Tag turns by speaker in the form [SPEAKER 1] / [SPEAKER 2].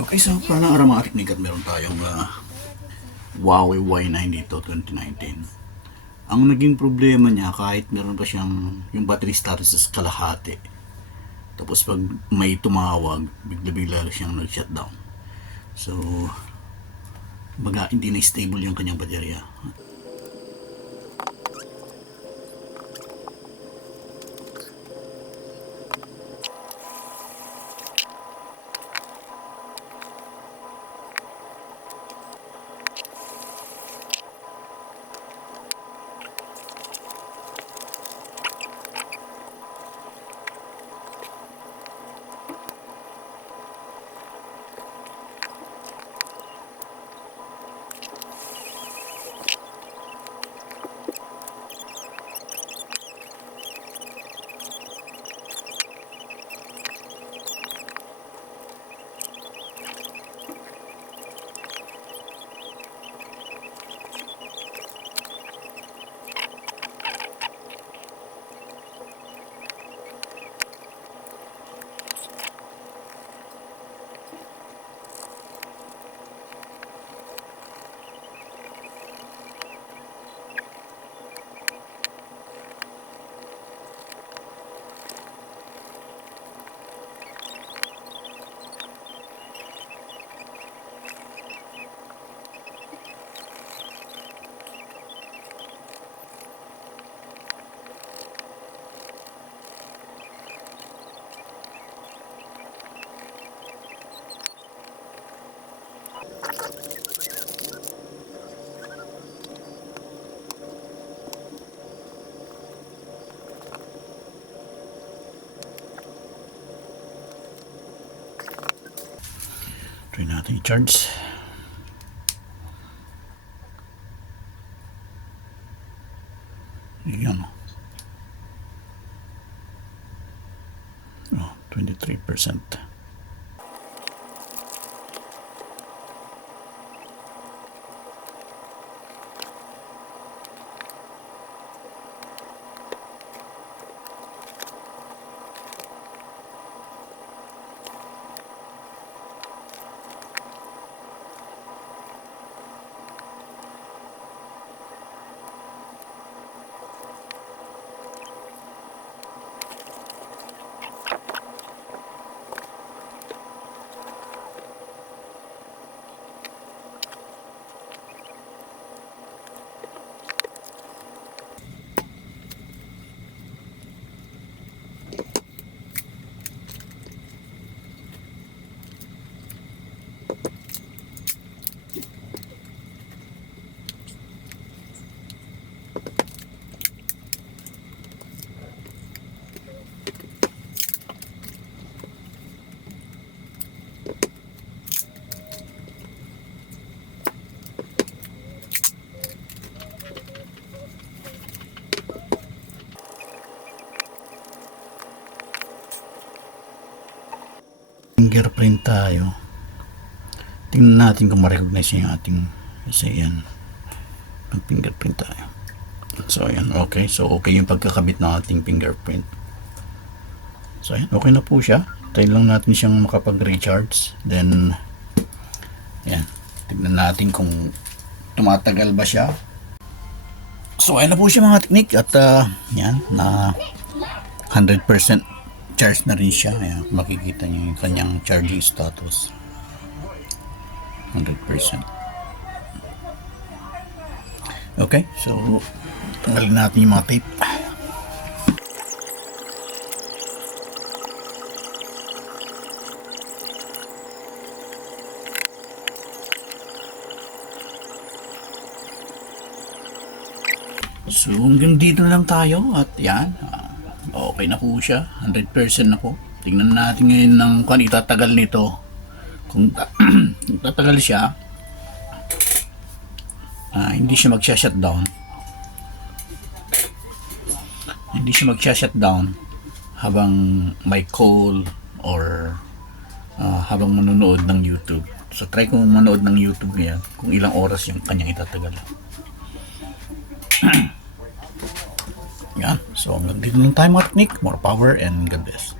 [SPEAKER 1] Okay, so parang araw mga teknik at meron tayong ah, Huawei Y9 dito 2019. Ang naging problema niya kahit meron pa siyang yung battery status is kalahati. Tapos pag may tumawag, bigla-bigla siyang nag-shutdown. So, baga hindi na stable yung kanyang baterya. Try natin i-charge. Yan. Oh, 23%. Fingerprint tayo. Tingnan natin kung ma-recognize yung ating kasi yan. Mag-fingerprint tayo. So, ayan. Okay. So, okay yung pagkakabit ng ating fingerprint. So, ayan. Okay na po siya. Tayo lang natin siyang makapag-recharge. Then, ayan. Tignan natin kung tumatagal ba siya. So, ayan na po siya mga teknik. At, uh, yan. Na 100% charge na rin siya. Ayan. Makikita niyo yung kanyang charging status. 100%. Okay, so tanggalin natin yung mga tape. So hanggang dito lang tayo at yan, okay na po siya, 100% na po. Tingnan natin ngayon ng kung itatagal nito. Kung, ta- tatagal siya, ah, hindi siya magsha-shutdown. Hindi siya magsha-shutdown habang may call or ah, habang manonood ng YouTube. So try kong manood ng YouTube niya kung ilang oras yung kanyang itatagal. Yan. So hanggang dito lang tayo mga technique. More power and God bless.